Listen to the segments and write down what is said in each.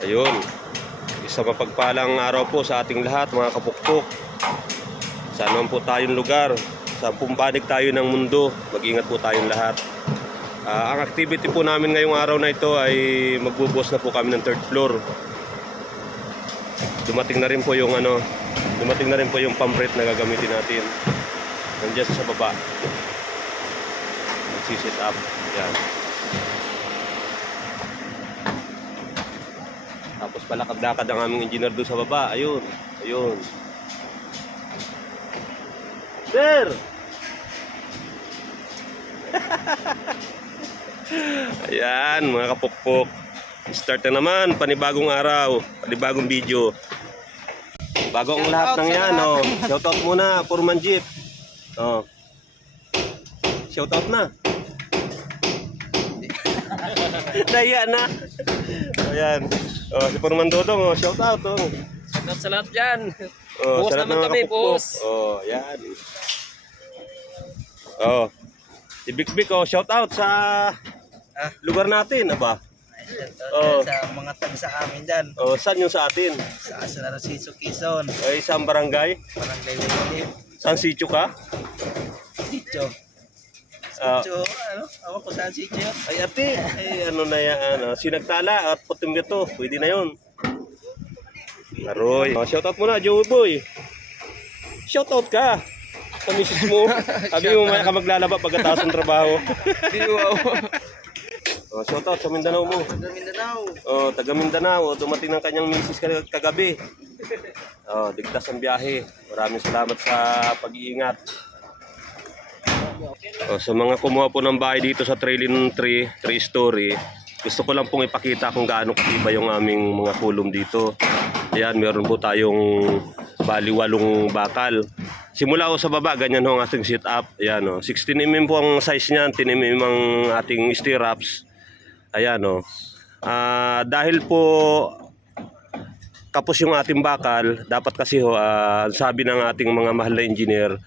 Ayun. Isang mapagpalang araw po sa ating lahat, mga kapukpok. Saan man po tayong lugar, sa pumpanig tayo ng mundo, mag-ingat po tayong lahat. Ang activity po namin ngayong araw na ito ay magbubuhos na po kami ng 3rd floor. Dumating na rin po yung pump rate na gagamitin natin. Nandiyan sa baba. Nagsisit up. Yan. Tapos palakad-lakad ang aming engineer doon sa baba. Ayun. Ayun. Sir! Ayan, mga kapukpok. Start na naman, panibagong araw, panibagong video. Bago ang lahat ng yan, oh. Shoutout muna, Purman Jeep. Oh. Shoutout na. Naya na. Ayan. Oh, si Purman Dodong, oh, shoutout, oh. Shoutout sa lahat dyan. Oh, Buhos naman kami, buhos. Oh, yan. Oh. Si Big Big, oh, shoutout sa lugar natin, aba. Oh. Sa mga tag sa amin dyan. Oh, saan yung sa atin? Sa Narciso, Quezon. Ay, isang barangay? Barangay Lilip. Saan sitio ka? Sitio. Sitio, ano? Awan ko saan sitio? Ay, ate. Ay, ano na yan? Sinagtala at puting gato. Pwede na yun. Aroy. Oh, shoutout mo na, Joey Boy. Shoutout ka. Sa misis mo. Sabi mo, maya ka maglalaba pagkatapos ng trabaho. Oh, shoutout sa Mindanao mo. Taga Mindanao. Oh, taga Mindanao. Dumating ng kanyang misis kagabi. Oh, ligtas ang biyahe. Maraming salamat sa pag-iingat. Oh, sa mga kumuha po ng bahay dito sa Trailin 3-story, gusto ko lang pong ipakita kung gaano katiba yung aming mga kulom dito. Ayan, meron po tayong bali 8 bakal. Simula ko sa baba, ganyan ho ang ating sit up. Ayan, oh, 16mm po ang size niyan, 10mm ang ating stirrups. Ayan, oh. Dahil po kapos yung ating bakal, dapat kasi ho, sabi ng ating mga mahal na engineer,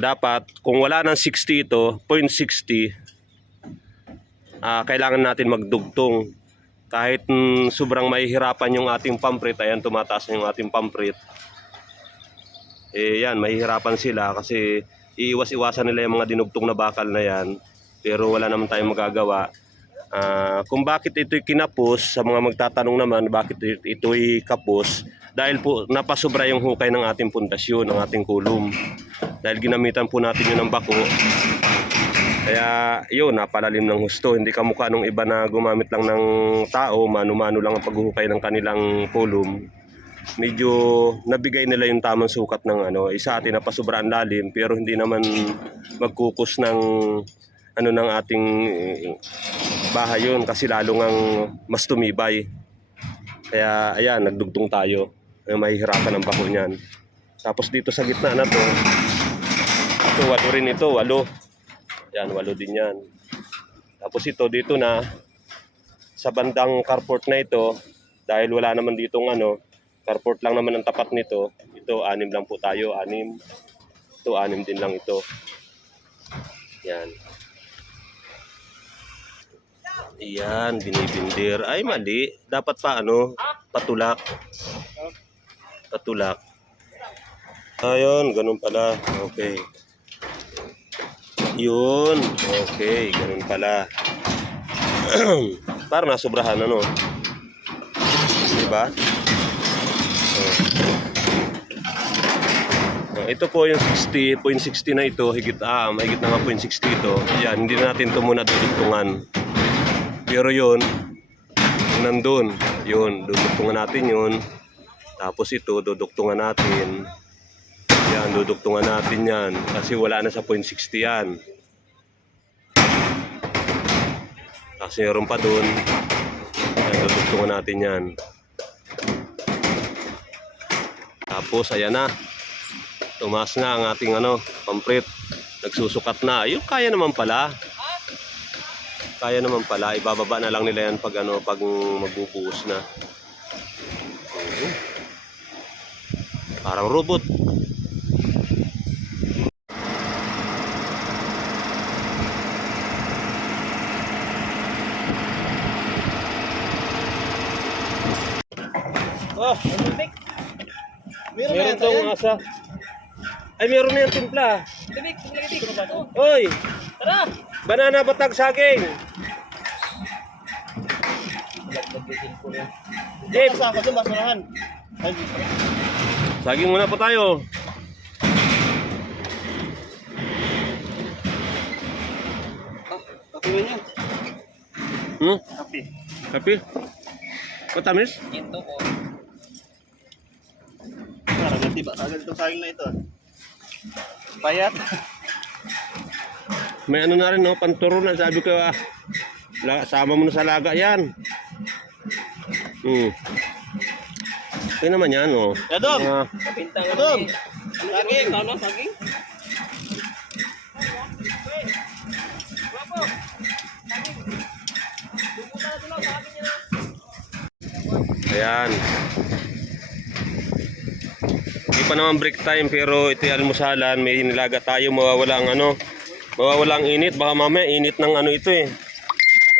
dapat kung wala ng 60 ito, 0.60, kailangan natin magdugtong. Kahit sobrang mahihirapan yung ating pump rate, ayan, tumataas na yung ating pump rate. Eh yan, mahihirapan sila kasi iiwas-iwasan nila yung mga dinugtong na bakal na yan. Pero wala naman tayong magagawa. Kung bakit ito'y kinapos, sa mga magtatanong naman bakit ito'y kapos, dahil po napasobra yung hukay ng ating pundasyon, ng ating kulom. Dahil ginamitan po natin yun ng bako. Kaya yun, napalalim ng husto. Hindi kamukha nung iba na gumamit lang ng tao, mano-mano lang ang paghuhukay ng kanilang kulom. Medyo nabigay nila yung tamang sukat ng isa atin na pasobrang lalim, pero hindi naman magkukus ng ng ating bahay yun, kasi lalo ngang mas tumibay. Kaya ayan, nagdugtong tayo. Mahihirapan ang bako niyan. Tapos dito sa gitna na to, ito 8 rin ito, 8. Yan, 8 din yan. Tapos ito dito na sa bandang carport na ito, dahil wala naman ditong carport lang naman ang tapat nito. Ito 6 lang po tayo, 6. Ito 6 din lang ito. Yan. Iyan, binibindir. Ay, mali. Dapat pa patulak. Patulak. Ayun, ganun pala. Okay. Yun. Okay, ganun pala. Parang nasobrahan, diba? Ito po yung 60, 0.60 na ito, higit na nga 0.60 ito. Ayan, hindi na natin ito muna dudugtungan. Pero yun, nandun. Yun, dudugtungan natin yun. Tapos ito, dudugtungan natin. Yan, dudugtungan natin yan. Kasi wala na sa 0.60 yan. Kasi meron pa dun. Yan, dudugtungan natin yan. Tapos, ayan na. Tumaas na ang ating pump rate. Nagsusukat na. Ayun, kaya naman pala. Kaya naman pala. Ibababa na lang nila yan pag pag magbubuhos na. Parang robot. Oh, Olympic. Meron na Meron yata tong yan. asa. Ay, meron na yung timpla. Tibik, tibik, tibik. Hoy, Tara! banana batag saging. Jeep, Basta ako doon, basurahan. Ay, saging muna po tayo. kape mo niya. Hmm? Kape. Kapi? Matamis? Ginto ko. Parang ganti ba? Agad itong saging na ito. Payat. May ano na rin, no? Panturo na. Sabi ko, sama mo na sa laga yan. Okay naman yan, no? Yadong! Kapintang Adam! Saging! Ano, saging? Ayan. Hindi pa naman break time pero ito yung almusalan. May nilaga tayo. Mawawala ang ano. Mawawala ang init. Baka mamaya init ng ano ito eh.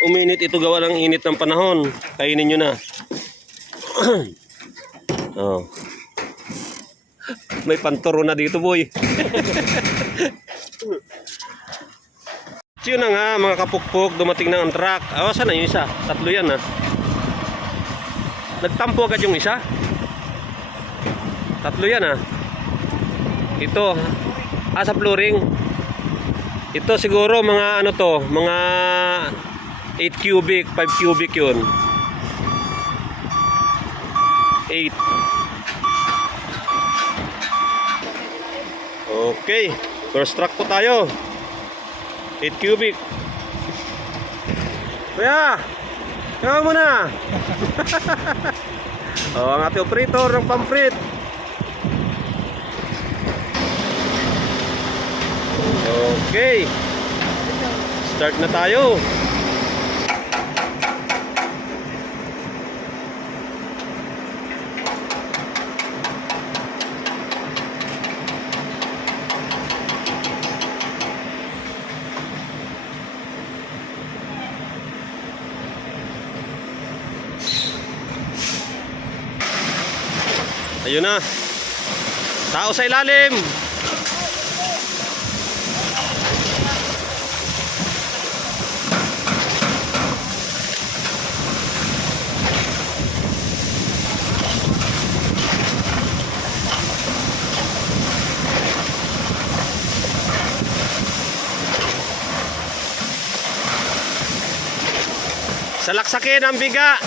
Uminit ito gawa ng init ng panahon. Kainin nyo na. Oh. May panturo na dito, boy. Yun na nga, mga kapukpok, dumating na ang truck. Oh, saan na yung isa? Tatlo yan, ha? Nagtampo agad yung isa. Tatlo yan, ha? Ito, sa flooring. Ito siguro mga ano to, mga 8 cubic, 5 cubic yun. 8. Okay, first truck po tayo. 8 cubic. Kuya, kaya mo na. Ang ating operator ng pamprit. Okay. Start na tayo. Ayun na. Tao sa ilalim. Salaksakin ang biga.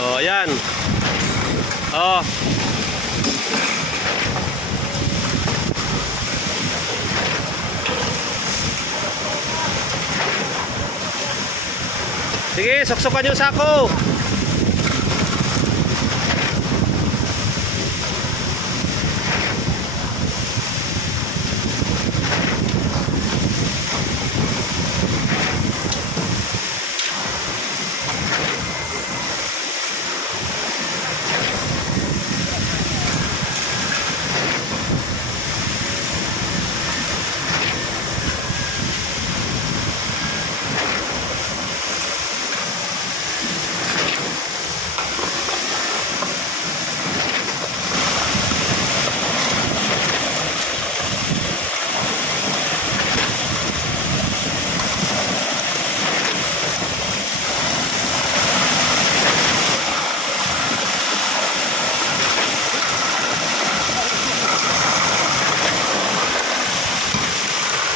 Oh, ayan. Oh. Sige, suksukan yung sako.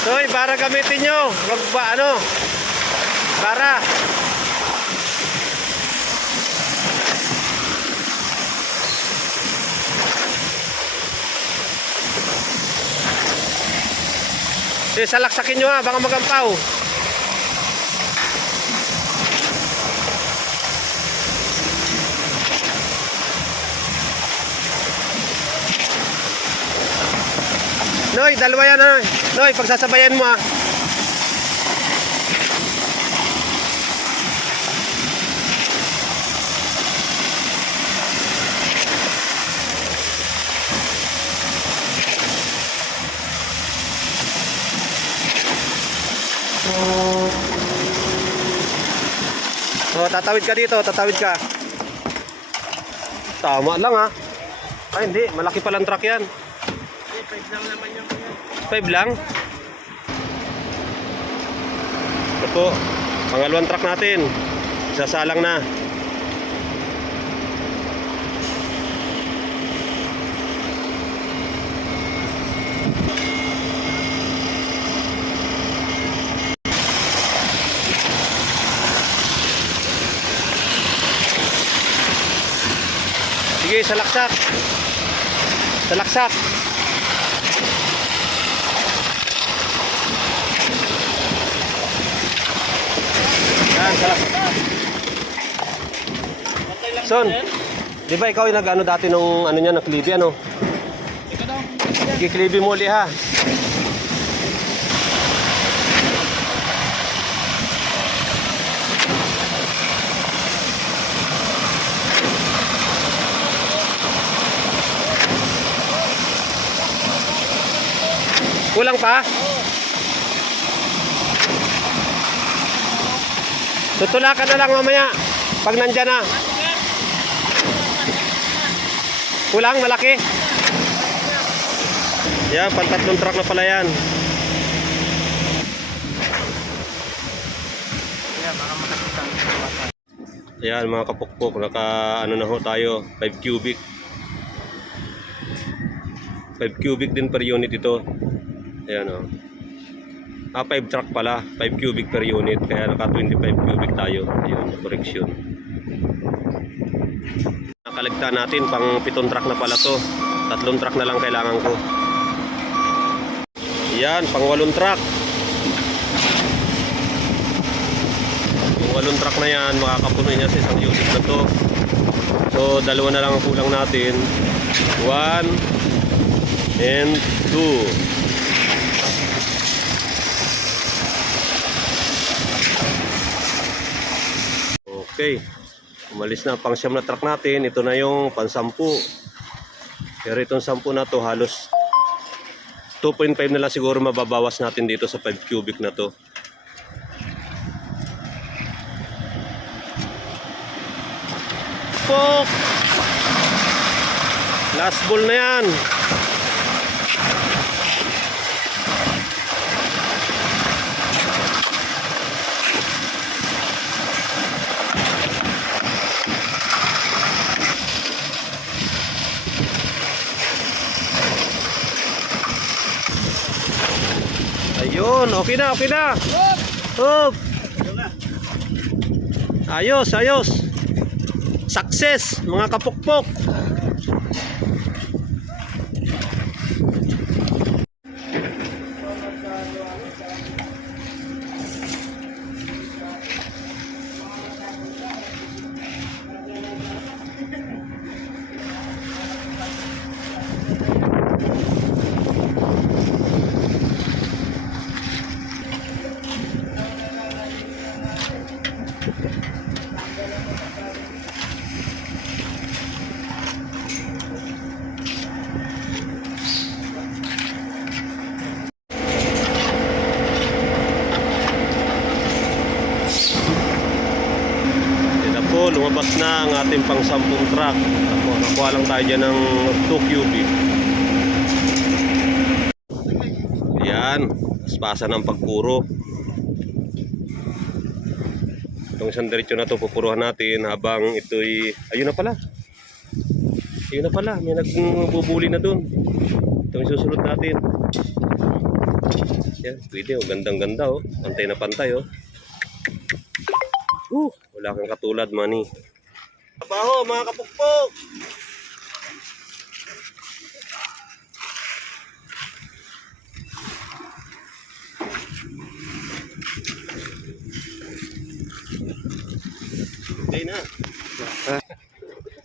Hoy, para gamitin nyo. Wag ba ano? Para. Sige, salaksakin nyo ha, baka magampaw. Noy, dalawa yan ha. Noy, pagsasabayan mo ha. Oh, tatawid ka dito, tatawid ka. Tama lang ha. Ay hindi, malaki palang truck yan. 5 lang naman yung 5 lang. Ito po, pangalawang truck natin. Sasalang na. Sige, salaksak. Salaksak. Yan, salaksak. Son, di ba ikaw yung nag-ano dati nung ano niya, naklibi ano? Sige, klibi mo ulit ha. Kulang pa? Tutulakan na lang mamaya pag nandyan na. Kulang, malaki. Yan, pantatlong truck na pala yan. Ayan mga kapukpok, naka ano na ho tayo, 5 cubic. 5 cubic din per unit ito. Ayan o. 5 truck pala, 5 cubic per unit, kaya naka 25 cubic tayo. Ayun, correction. Nakaligta natin, pang 7 truck na pala to. 3 truck na lang kailangan ko. Ayan, pang 8 truck. Yung 8 truck na yan, makakapuno niya sa isang unit na to. So, dalawa na lang ang kulang natin. 1 and 2. Okay, umalis na pang 9 na truck natin. Ito na yung pang 10. Pero itong 10 na to halos 2.5 na lang siguro mababawas natin dito sa 5 cubic na to. Pok! Last ball na yan. Ayun, okay na, okay na. Hop. Ayos, ayos. Success, mga kapukpok. Lumabas na ang ating pang 10 truck. Nakuha lang tayo dyan ng 2 cubic. Ayan, paspasa ng pagpuro. Itong isang diretso na to pupuruhan natin habang ito'y ayun na pala. Ayun na pala, may nagbubuli na dun. Ito yung susunod natin. Yan, pwede oh, gandang ganda oh. Pantay na pantay oh. Wala kang katulad, Manny. Trabaho, mga kapukpok! Okay na.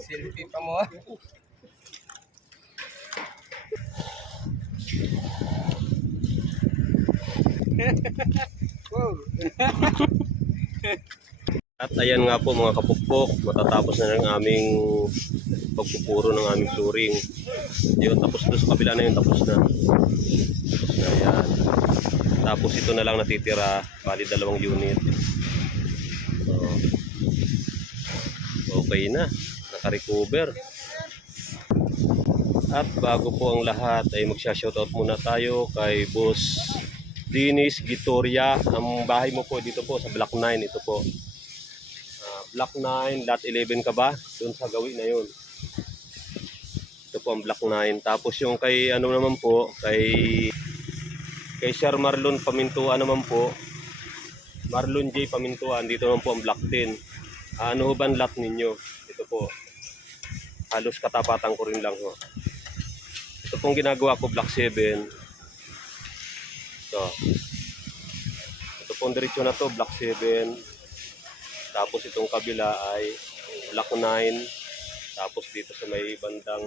selfie pa mo. At ayan nga po mga kapukpok, matatapos na ng aming pagpupuro ng aming flooring. Yun, tapos doon sa kabila na yun, tapos na. Tapos na yan. Tapos ito na lang natitira, bali 2 unit. So, okay na, naka-recover. At bago po ang lahat ay magsha-shoutout muna tayo kay Boss Dennis Gitoria. Ang bahay mo po dito po sa Block 9, ito po. Block 9, lot 11 ka ba? Doon sa gawin na yun. Ito po ang Block 9. Tapos yung kay ano naman po, kay Sir Marlon Pamintuan naman po. Marlon J. Pamintuan, dito naman po ang Block 10. Ano ba ang lot ninyo? Ito po. Halos katapatan ko rin lang ho. Ito pong ginagawa ko, Block 7. Ito pong diretsyo na to, Block 7. Tapos itong kabila ay Block 9. Tapos dito sa may bandang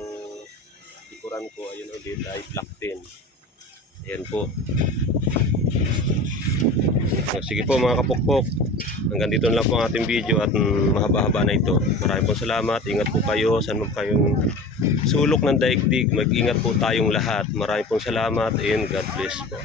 likuran ko, ayun ulit ay Block 10. Ayan po. Sige po mga kapukpok. Hanggang dito na lang po ang ating video at mahaba-haba na ito. Maraming po salamat. Ingat po kayo. Saan mo kayong sulok ng daigdig. Mag-ingat po tayong lahat. Maraming po salamat and God bless po.